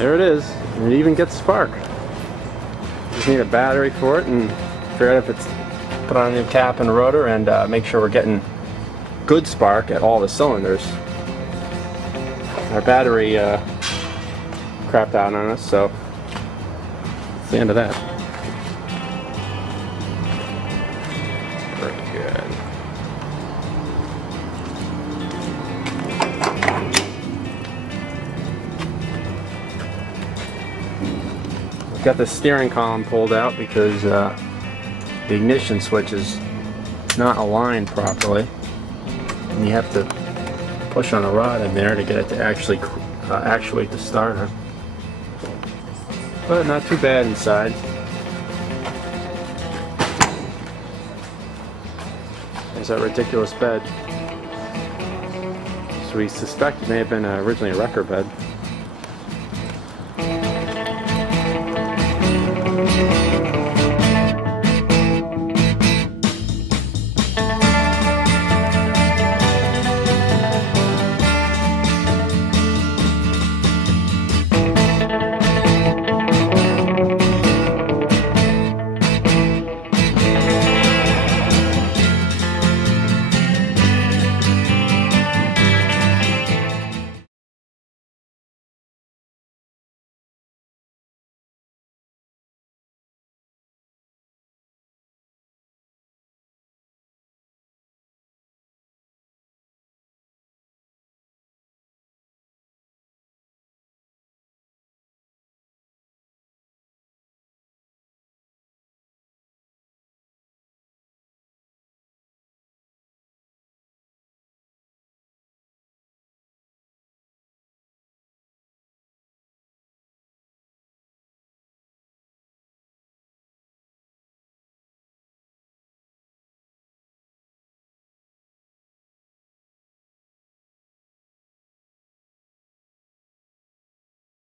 There it is. And it even gets spark. Just need a battery for it and figure out if it's put on a new cap and rotor and make sure we're getting good spark at all the cylinders. Our battery crapped out on us, so that's the end of that. Very good. We've got the steering column pulled out because the ignition switch is not aligned properly, and you have to push on a rod in there to get it to actually actuate the starter. But not too bad inside. There's that ridiculous bed. So we suspect it may have been originally a wrecker bed.